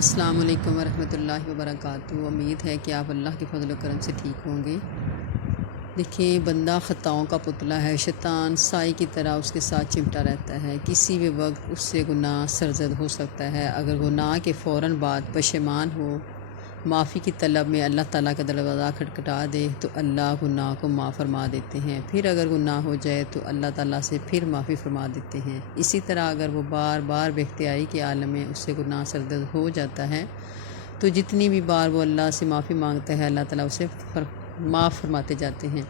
السلام علیکم ورحمۃ اللہ وبرکاتہ۔ امید ہے کہ آپ اللہ کے فضل و کرم سے ٹھیک ہوں گے۔ دیکھیں، بندہ خطاؤں کا پتلا ہے، شیطان سائی کی طرح اس کے ساتھ چمٹا رہتا ہے۔ کسی بھی وقت اس سے گناہ سرزد ہو سکتا ہے۔ اگر گناہ کے فوراً بعد پشیمان ہو، معافی کی طلب میں اللہ تعالیٰ کا دروازہ کھٹکھٹا دے تو اللہ گناہ کو معاف فرما دیتے ہیں۔ پھر اگر گناہ ہو جائے تو اللہ تعالیٰ سے پھر معافی فرما دیتے ہیں۔ اسی طرح اگر وہ بار بار بے اختیاری کے عالم میں اس سے گناہ سرزد ہو جاتا ہے تو جتنی بھی بار وہ اللہ سے معافی مانگتا ہے، اللہ تعالیٰ اسے معاف فرماتے جاتے ہیں۔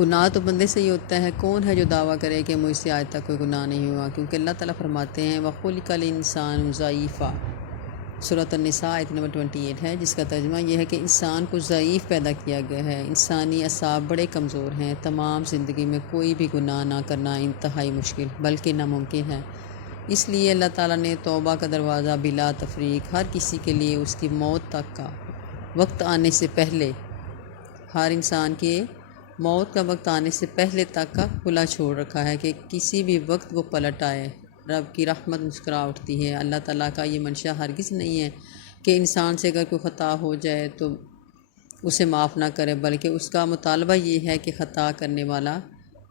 گناہ تو بندے سے ہی ہوتا ہے۔ کون ہے جو دعویٰ کرے کہ مجھ سے آج تک کوئی گناہ نہیں ہوا، کیونکہ اللہ تعالیٰ فرماتے ہیں وَخُلِقَ الْإِنسَانُ ضَعِيفًا۔ سورۃ النساء آیت نمبر 28 ہے، جس کا ترجمہ یہ ہے کہ انسان کو ضعیف پیدا کیا گیا ہے۔ انسانی اعصاب بڑے کمزور ہیں۔ تمام زندگی میں کوئی بھی گناہ نہ کرنا انتہائی مشکل بلکہ ناممکن ہے۔ اس لیے اللہ تعالیٰ نے توبہ کا دروازہ بلا تفریق ہر کسی کے لیے اس کی موت تک کا وقت آنے سے پہلے، ہر انسان کے موت کا وقت آنے سے پہلے تک کا کھلا چھوڑ رکھا ہے کہ کسی بھی وقت وہ پلٹ آئے۔ رب کی رحمت مسکرا اٹھتی ہے۔ اللہ تعالیٰ کا یہ منشا ہرگز نہیں ہے کہ انسان سے اگر کوئی خطا ہو جائے تو اسے معاف نہ کرے، بلکہ اس کا مطالبہ یہ ہے کہ خطا کرنے والا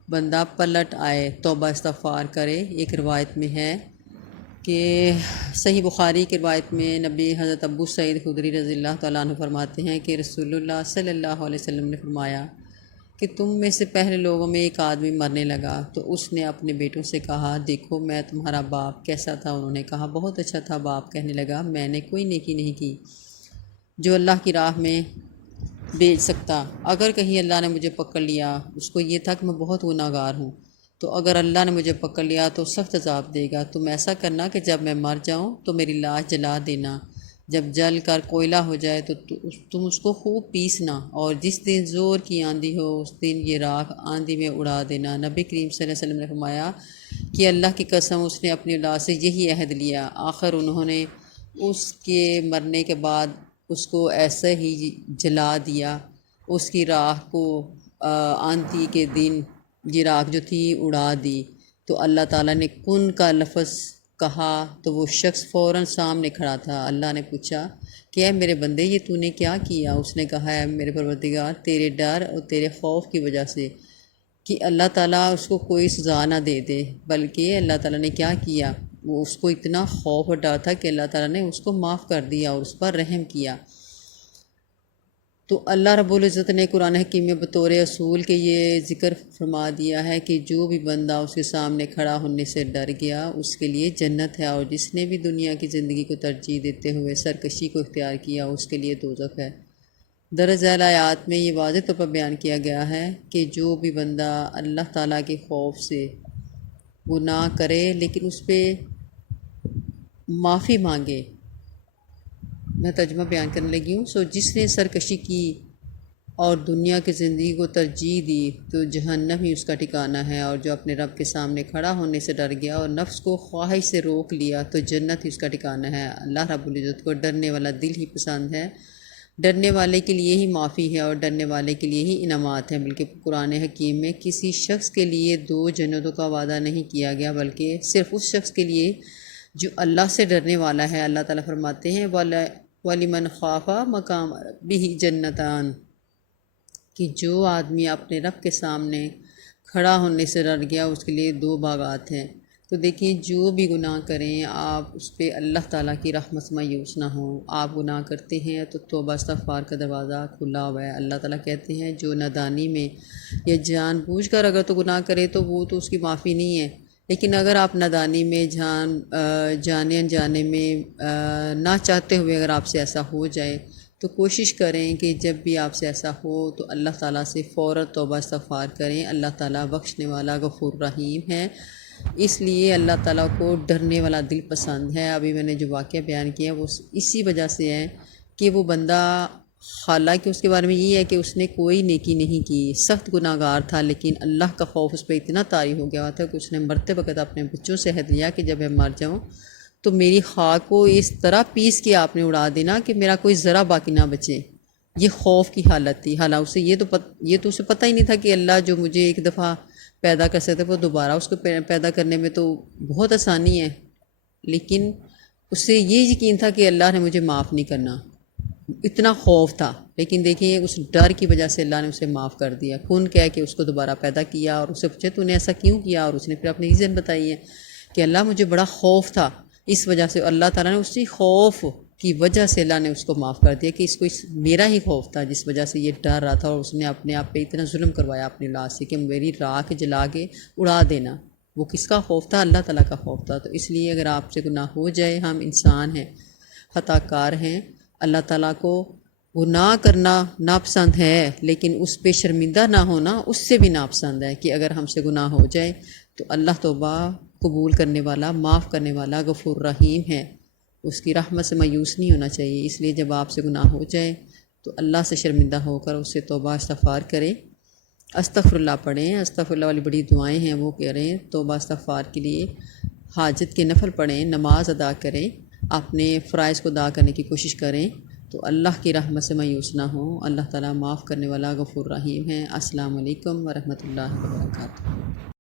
بندہ پلٹ آئے، توبہ استغفار کرے۔ ایک روایت میں ہے کہ صحیح بخاری کی روایت میں نبی حضرت ابو سعید خدری رضی اللہ تعالیٰ عنہ فرماتے ہیں کہ رسول اللہ صلی اللہ علیہ وسلم نے فرمایا کہ تم میں سے پہلے لوگوں میں ایک آدمی مرنے لگا تو اس نے اپنے بیٹوں سے کہا، دیکھو میں تمہارا باپ کیسا تھا؟ انہوں نے کہا، بہت اچھا تھا۔ باپ کہنے لگا، میں نے کوئی نیکی نہیں کی جو اللہ کی راہ میں بیچ سکتا۔ اگر کہیں اللہ نے مجھے پکڑ لیا، اس کو یہ تھا کہ میں بہت گناہ گار ہوں، تو اگر اللہ نے مجھے پکڑ لیا تو سخت عذاب دے گا۔ تم ایسا کرنا کہ جب میں مر جاؤں تو میری لاش جلا دینا، جب جل کر کوئلہ ہو جائے تو تم اس کو خوب پیسنا، اور جس دن زور کی آندھی ہو اس دن یہ راکھ آندھی میں اڑا دینا۔ نبی کریم صلی اللہ علیہ وسلم نے فرمایا کہ اللہ کی قسم، اس نے اپنی اولاد سے یہی عہد لیا۔ آخر انہوں نے اس کے مرنے کے بعد اس کو ایسے ہی جلا دیا، اس کی راکھ کو آندھی کے دن یہ راکھ جو تھی اڑا دی۔ تو اللہ تعالیٰ نے کن کا لفظ کہا تو وہ شخص فوراً سامنے کھڑا تھا۔ اللہ نے پوچھا کہ اے میرے بندے، یہ تو نے کیا کیا؟ اس نے کہا، ہے میرے پروردگار، تیرے ڈر اور تیرے خوف کی وجہ سے کہ اللہ تعالیٰ اس کو کوئی سزا نہ دے دے، بلکہ اللہ تعالیٰ نے کیا کیا، وہ اس کو اتنا خوف اور ڈر تھا کہ اللہ تعالیٰ نے اس کو معاف کر دیا اور اس پر رحم کیا۔ تو اللہ رب العزت نے قرآن حکیم میں بطور اصول کے یہ ذکر فرما دیا ہے کہ جو بھی بندہ اس کے سامنے کھڑا ہونے سے ڈر گیا اس کے لیے جنت ہے، اور جس نے بھی دنیا کی زندگی کو ترجیح دیتے ہوئے سرکشی کو اختیار کیا اس کے لیے دوزخ ہے۔ درج ذیل آیات میں یہ واضح طور پر بیان کیا گیا ہے کہ جو بھی بندہ اللہ تعالیٰ کے خوف سے گناہ کرے لیکن اس پہ معافی مانگے، میں ترجمہ بیان کرنے لگی ہوں۔ جس نے سرکشی کی اور دنیا کی زندگی کو ترجیح دی تو جہنم ہی اس کا ٹھکانہ ہے، اور جو اپنے رب کے سامنے کھڑا ہونے سے ڈر گیا اور نفس کو خواہش سے روک لیا تو جنت ہی اس کا ٹھکانہ ہے۔ اللہ رب العزت کو ڈرنے والا دل ہی پسند ہے۔ ڈرنے والے کے لیے ہی معافی ہے اور ڈرنے والے کے لیے ہی انعامات ہیں، بلکہ قرآن حکیم میں کسی شخص کے لیے دو جنتوں کا وعدہ نہیں کیا گیا، بلکہ صرف اس شخص کے لیے جو اللہ سے ڈرنے والا ہے۔ اللہ تعالیٰ فرماتے ہیں وَلِمَنْ خَافَ مَقَامَ رَبِّهِ جَنَّتَانِ، کہ جو آدمی اپنے رب کے سامنے کھڑا ہونے سے ڈر گیا اس کے لیے دو باغات ہیں۔ تو دیکھیں، جو بھی گناہ کریں آپ اس پہ اللہ تعالیٰ کی رحمت سے مایوس نہ ہوں۔ آپ گناہ کرتے ہیں تو توبہ استغفار کا دروازہ کھلا ہوا ہے۔ اللہ تعالیٰ کہتے ہیں جو نادانی میں یا جان بوجھ کر اگر تو گناہ کرے تو وہ تو اس کی معافی نہیں ہے، لیکن اگر آپ نادانی میں جانے انجانے میں نہ چاہتے ہوئے اگر آپ سے ایسا ہو جائے تو کوشش کریں کہ جب بھی آپ سے ایسا ہو تو اللہ تعالیٰ سے فوراً توبہ استغفار کریں۔ اللہ تعالیٰ بخشنے والا غفور رحیم ہے، اس لیے اللہ تعالیٰ کو ڈرنے والا دل پسند ہے۔ ابھی میں نے جو واقعہ بیان کیا وہ اسی وجہ سے ہے کہ وہ بندہ، حالانکہ اس کے بارے میں یہ ہے کہ اس نے کوئی نیکی نہیں کی، سخت گناہ گار تھا، لیکن اللہ کا خوف اس پہ اتنا طاری ہو گیا تھا کہ اس نے مرتے وقت اپنے بچوں سے عہد لیا کہ جب میں مر جاؤں تو میری خاک کو اس طرح پیس کے آپ نے اڑا دینا کہ میرا کوئی ذرا باقی نہ بچے۔ یہ خوف کی حالت تھی، حالانکہ اسے یہ تو اسے پتہ ہی نہیں تھا کہ اللہ جو مجھے ایک دفعہ پیدا کر سکتے وہ دوبارہ اس کو پیدا کرنے میں تو بہت آسانی ہے، لیکن اس سے یہ یقین تھا کہ اللہ نے مجھے معاف نہیں کرنا، اتنا خوف تھا، لیکن دیکھیں اس ڈر کی وجہ سے اللہ نے اسے معاف کر دیا۔ کن کہہ کے اس کو دوبارہ پیدا کیا اور اسے پوچھا تو نے ایسا کیوں کیا، اور اس نے پھر اپنی ریزن بتائی ہے کہ اللہ مجھے بڑا خوف تھا، اس وجہ سے اللہ تعالیٰ نے اسی خوف کی وجہ سے اللہ نے اس کو معاف کر دیا کہ اس کو میرا ہی خوف تھا جس وجہ سے یہ ڈر رہا تھا، اور اس نے اپنے آپ پہ اتنا ظلم کروایا اپنی اولاد سے کہ میری راکھ جلا کے اڑا دینا۔ وہ کس کا خوف تھا؟ اللہ تعالیٰ کا خوف تھا۔ تو اس لیے اگر آپ سے گناہ ہو جائے، ہم انسان ہیں، خطا کار ہیں، اللہ تعالیٰ کو گناہ کرنا ناپسند ہے، لیکن اس پہ شرمندہ نہ ہونا اس سے بھی ناپسند ہے کہ اگر ہم سے گناہ ہو جائے تو اللہ توبہ قبول کرنے والا، معاف کرنے والا، غفور رحیم ہے، اس کی رحمت سے مایوس نہیں ہونا چاہیے۔ اس لیے جب آپ سے گناہ ہو جائے تو اللہ سے شرمندہ ہو کر اس سے توبہ استغفار کریں، استغفر اللہ پڑھیں، استغفر اللہ والی بڑی دعائیں ہیں وہ کریں، توبہ استغفار کے لیے حاجت کے نفل پڑھیں، نماز ادا کریں، اپنے فرائض کو ادا کرنے کی کوشش کریں، تو اللہ کی رحمت سے مایوس نہ ہوں۔ اللہ تعالیٰ معاف کرنے والا غفور رحیم ہے۔ السلام علیکم ورحمۃ اللہ وبرکاتہ۔